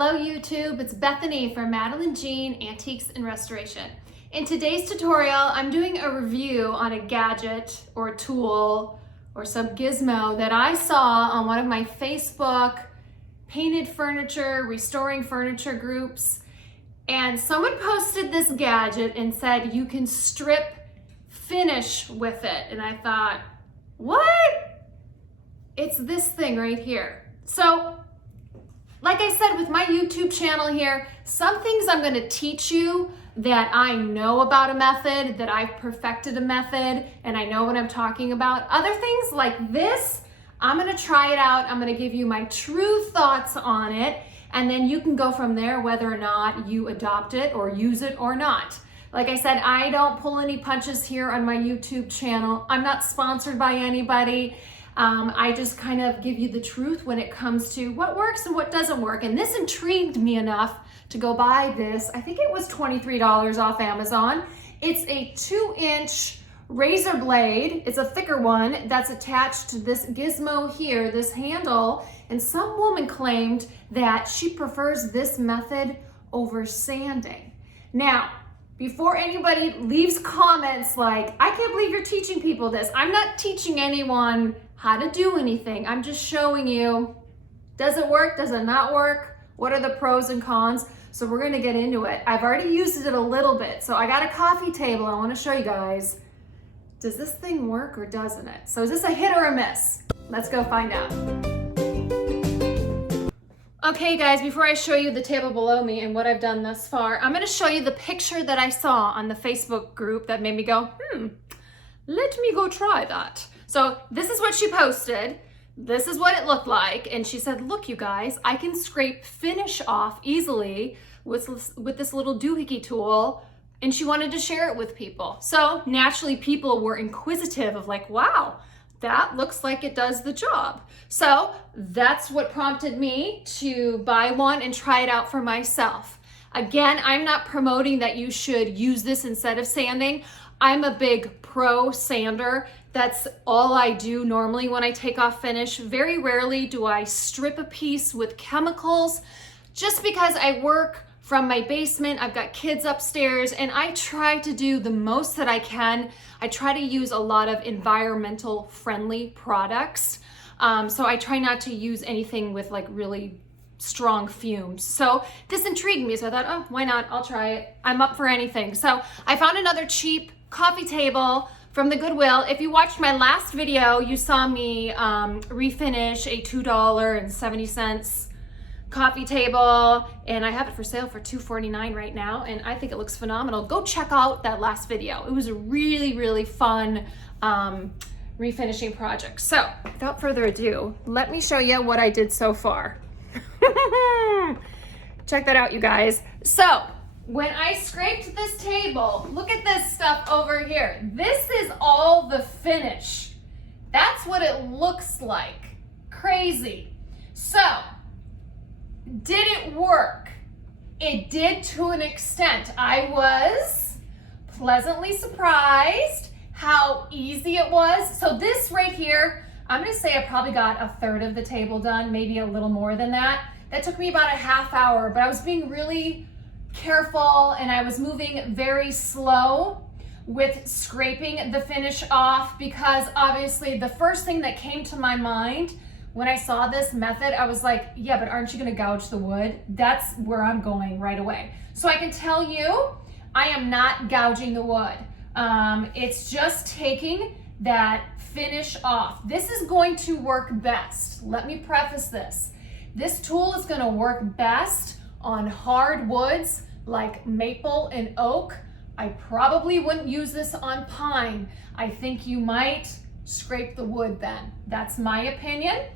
Hello YouTube, it's Bethany from Madeline Jean Antiques Restoration. In today's tutorial, I'm doing a review on a gadget or a tool or some gizmo that I saw on one of my Facebook painted furniture, restoring furniture groups. And someone posted this gadget and said you can strip finish with it. And I thought, what? It's this thing right here. So, like I said with my YouTube channel here, some things I'm going to teach you that I know about a method, that I've perfected a method, and I know what I'm talking about. Other things like this, I'm going to try it out. I'm going to give you my true thoughts on it, and then you can go from there whether or not you adopt it or use it or not. Like I said, I don't pull any punches here on my YouTube channel. I'm not sponsored by anybody. I just kind of give you the truth when it comes to what works and what doesn't work. And this intrigued me enough to go buy this. I think it was $23 off Amazon. It's a 2-inch razor blade. It's a thicker one that's attached to this gizmo here, this handle. And some woman claimed that she prefers this method over sanding. Now, before anybody leaves comments like, I can't believe you're teaching people this. I'm not teaching anyone how to do anything. I'm just showing you, does it work? Does it not work? What are the pros and cons? So we're gonna get into it. I've already used it a little bit. So I got a coffee table. I wanna show you guys. Does this thing work or doesn't it? So is this a hit or a miss? Let's go find out. Okay guys, before I show you the table below me and what I've done thus far, I'm gonna show you the picture that I saw on the Facebook group that made me go, let me go try that. So this is what she posted. This is what it looked like. And she said, look you guys, I can scrape finish off easily with this little doohickey tool. And she wanted to share it with people. So naturally people were inquisitive of like, wow, that looks like it does the job. So that's what prompted me to buy one and try it out for myself. Again, I'm not promoting that you should use this instead of sanding. I'm a big pro sander. That's all I do normally when I take off finish. Very rarely do I strip a piece with chemicals just because I work from my basement. I've got kids upstairs and I try to do the most that I can. I try to use a lot of environmental friendly products. So I try not to use anything with like really strong fumes. So this intrigued me. So I thought, oh, why not? I'll try it. I'm up for anything. So I found another cheap coffee table from the Goodwill. If you watched my last video, you saw me refinish a $2.70 coffee table, and I have it for sale for $2.49 right now, and I think it looks phenomenal. Go check out that last video. It was a really, really fun refinishing project. So without further ado, let me show you what I did so far. Check that out, you guys. So when I scraped this table, look at this stuff over here. This is all the finish. That's what it looks like. Crazy. So, did it work? It did to an extent. I was pleasantly surprised how easy it was. So this right here, I'm gonna say I probably got a third of the table done, maybe a little more than that. That took me about a half hour, but I was being really careful and I was moving very slow with scraping the finish off because obviously the first thing that came to my mind when I saw this method, I was like, yeah, but aren't you gonna gouge the wood? That's where I'm going right away. So I can tell you, I am not gouging the wood. It's just taking that finish off. This is going to work best. Let me preface this. This tool is gonna work best on hard woods like maple and oak. I probably wouldn't use this on pine. I think you might scrape the wood then. That's my opinion.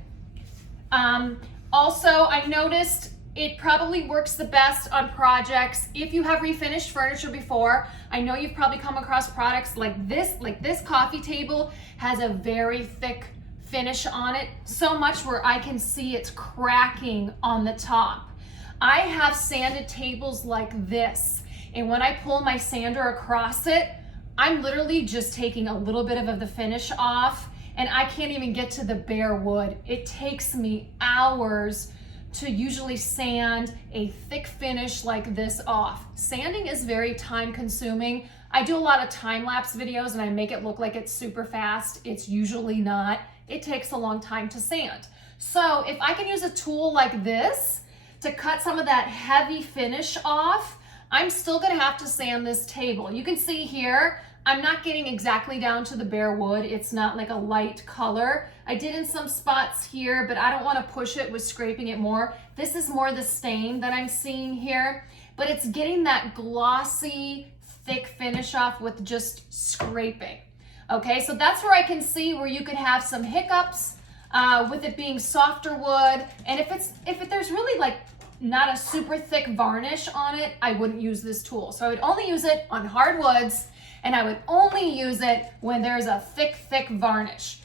Also, I noticed it probably works the best on projects if you have refinished furniture before. I know you've probably come across products like this coffee table has a very thick finish on it, so much where I can see it's cracking on the top. I have sanded tables like this, and when I pull my sander across it, I'm literally just taking a little bit of the finish off, and I can't even get to the bare wood. It takes me hours to usually sand a thick finish like this off. Sanding is very time consuming. I do a lot of time-lapse videos and I make it look like it's super fast. It's usually not. It takes a long time to sand. So if I can use a tool like this to cut some of that heavy finish off, I'm still gonna have to sand this table. You can see here, I'm not getting exactly down to the bare wood. It's not like a light color. I did in some spots here, but I don't wanna push it with scraping it more. This is more the stain that I'm seeing here, but it's getting that glossy, thick finish off with just scraping. Okay, so that's where I can see where you could have some hiccups with it being softer wood. And if there's really like not a super thick varnish on it, I wouldn't use this tool. So I would only use it on hardwoods, and I would only use it when there's a thick varnish.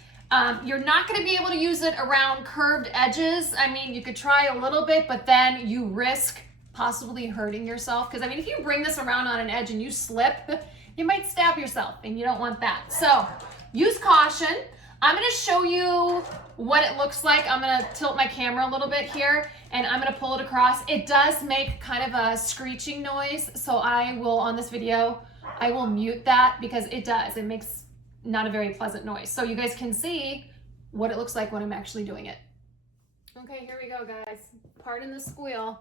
You're not gonna be able to use it around curved edges. I mean, you could try a little bit, but then you risk possibly hurting yourself. Because I mean, if you bring this around on an edge and you slip, you might stab yourself, and you don't want that. So use caution. I'm gonna show you what it looks like. I'm gonna tilt my camera a little bit here, and I'm gonna pull it across. It does make kind of a screeching noise, so I will, on this video, I will mute that because it does. It makes not a very pleasant noise. So you guys can see what it looks like when I'm actually doing it. Okay, here we go, guys. Pardon the squeal.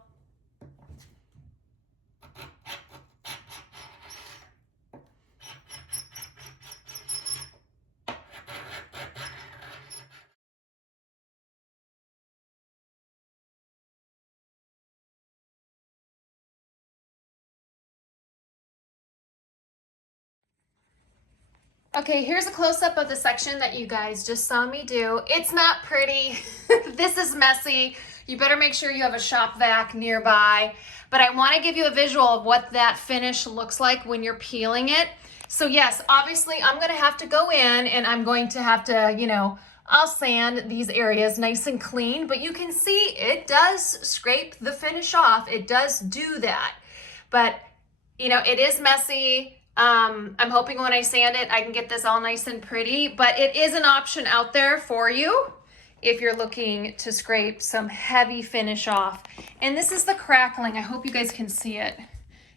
Okay, here's a close-up of the section that you guys just saw me do. It's not pretty. This is messy. You better make sure you have a shop vac nearby. But I want to give you a visual of what that finish looks like when you're peeling it. So yes, obviously I'm going to have to go in and I'm going to have to, you know, I'll sand these areas nice and clean. But you can see it does scrape the finish off. It does do that. But, you know, it is messy. I'm hoping when I sand it, I can get this all nice and pretty, but it is an option out there for you if you're looking to scrape some heavy finish off. And this is the crackling. I hope you guys can see it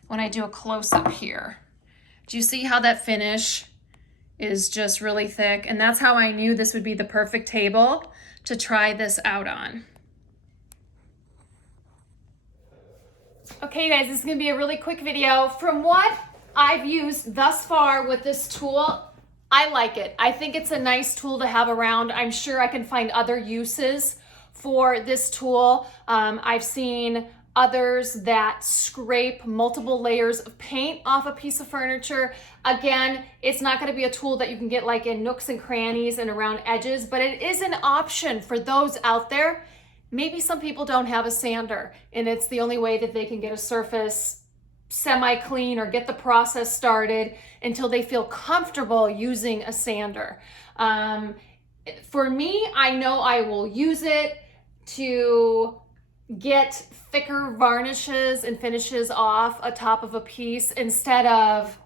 when I do a close-up here. Do you see how that finish is just really thick? And that's how I knew this would be the perfect table to try this out on. Okay, you guys, this is gonna be a really quick video. From what I've used thus far with this tool, I like it. I think it's a nice tool to have around. I'm sure I can find other uses for this tool. I've seen others that scrape multiple layers of paint off a piece of furniture. Again, it's not going to be a tool that you can get like in nooks and crannies and around edges, but it is an option for those out there. Maybe some people don't have a sander and it's the only way that they can get a surface semi-clean or get the process started until they feel comfortable using a sander. For me, I know I will use it to get thicker varnishes and finishes off atop of a piece instead of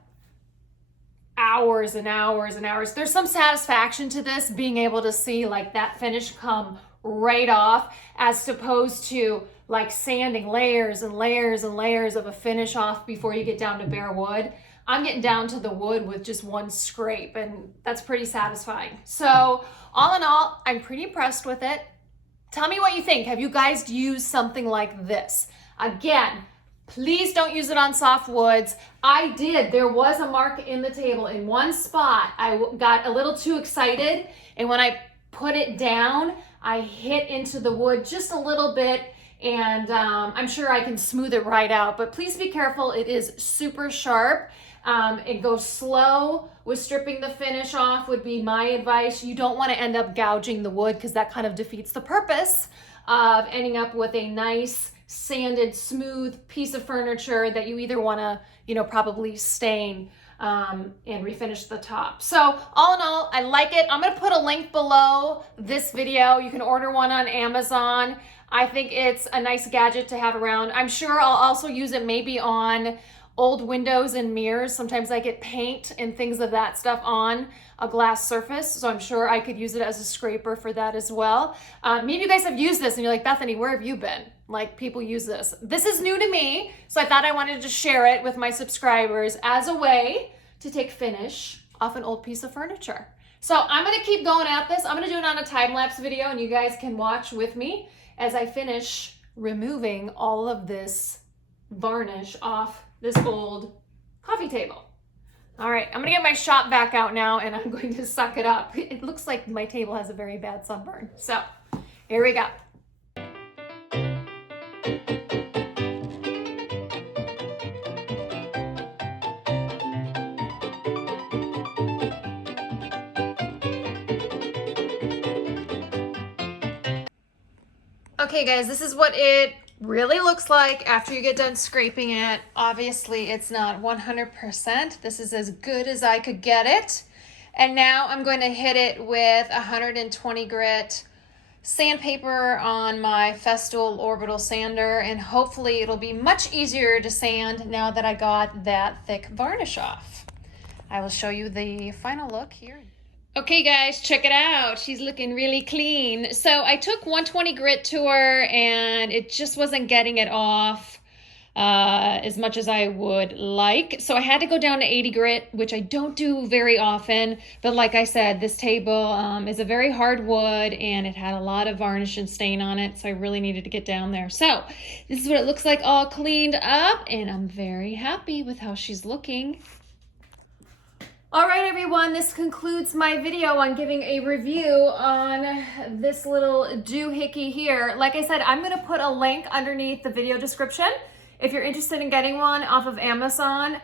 hours and hours and hours. There's some satisfaction to this, being able to see like that finish come right off, as opposed to like sanding layers and layers and layers of a finish off before you get down to bare wood. I'm getting down to the wood with just one scrape, and that's pretty satisfying. So all in all, I'm pretty impressed with it. Tell me what you think. Have you guys used something like this? Again, please don't use it on soft woods. I did. There was a mark in the table in one spot. I got a little too excited, and when I put it down, I hit into the wood just a little bit, and I'm sure I can smooth it right out, but please be careful. It is super sharp. It goes slow with stripping the finish off would be my advice. You don't want to end up gouging the wood, because that kind of defeats the purpose of ending up with a nice sanded, smooth piece of furniture that you either want to, you know, probably stain and refinish the top. So all in all, I like it. I'm going to put a link below this video. You can order one on Amazon. I think it's a nice gadget to have around. I'm sure I'll also use it maybe on old windows and mirrors. Sometimes I get paint and things of that stuff on a glass surface, so I'm sure I could use it as a scraper for that as well. Maybe you guys have used this and you're like, Bethany, where have you been? Like, people use this. This is new to me, so I thought I wanted to share it with my subscribers as a way to take finish off an old piece of furniture. So I'm gonna keep going at this. I'm gonna do it on a time-lapse video and you guys can watch with me as I finish removing all of this varnish off this old coffee table. All right, I'm gonna get my shop vac out now and I'm going to suck it up. It looks like my table has a very bad sunburn. So here we go. Okay guys, this is what it really looks like after you get done scraping it. Obviously it's not 100%. This is as good as I could get it. And now I'm going to hit it with 120 grit sandpaper on my Festool orbital sander, and hopefully it'll be much easier to sand now that I got that thick varnish off. I will show you the final look here. Okay guys, check it out. She's looking really clean. So I took 120 grit to her and it just wasn't getting it off as much as I would like. So I had to go down to 80 grit, which I don't do very often. But like I said, this table is a very hard wood and it had a lot of varnish and stain on it. So I really needed to get down there. So this is what it looks like all cleaned up and I'm very happy with how she's looking. All right, everyone, this concludes my video on giving a review on this little doohickey here. Like I said, I'm gonna put a link underneath the video description if you're interested in getting one off of Amazon.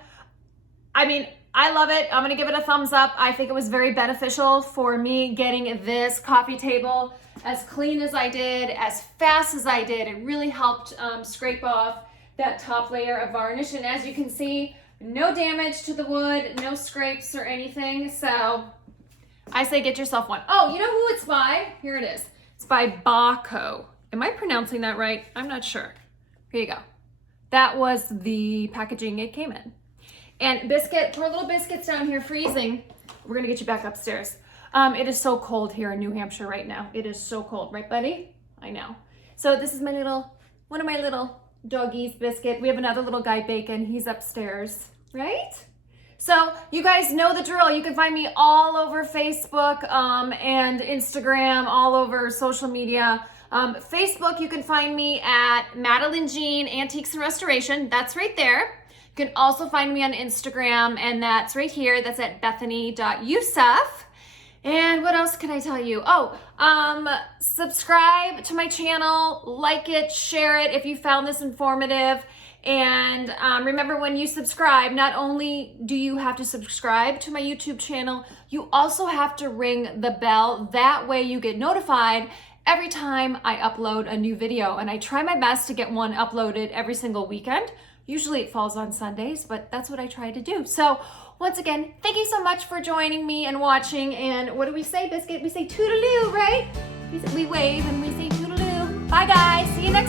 I mean, I love it. I'm gonna give it a thumbs up. I think it was very beneficial for me getting this coffee table as clean as I did, as fast as I did. It really helped scrape off that top layer of varnish. And as you can see, no damage to the wood, no scrapes or anything. So I say get yourself one. Oh, you know who it's by? Here it is. It's by BAHCO. Am I pronouncing that right? I'm not sure. Here you go. That was the packaging it came in. And Biscuit, poor little Biscuit's down here freezing. We're gonna get you back upstairs. It is so cold here in New Hampshire right now. It is so cold, right buddy? I know. So this is my one of my little doggies, Biscuit. We have another little guy, Bacon. He's upstairs, right? So you guys know the drill. You can find me all over Facebook and Instagram, all over social media. Facebook, you can find me at Madeline Jean Antiques Restoration. That's right there. You can also find me on Instagram, and that's right here. That's at bethany.yusuf. And what else can I tell you? Oh, subscribe to my channel, like it, share it if you found this informative. And remember, when you subscribe, not only do you have to subscribe to my YouTube channel, you also have to ring the bell. That way you get notified every time I upload a new video. And I try my best to get one uploaded every single weekend. Usually it falls on Sundays, but that's what I try to do. So once again, thank you so much for joining me and watching. And what do we say, Biscuit? We say toodaloo, right? We wave and we say toodaloo. Bye guys, see you next time.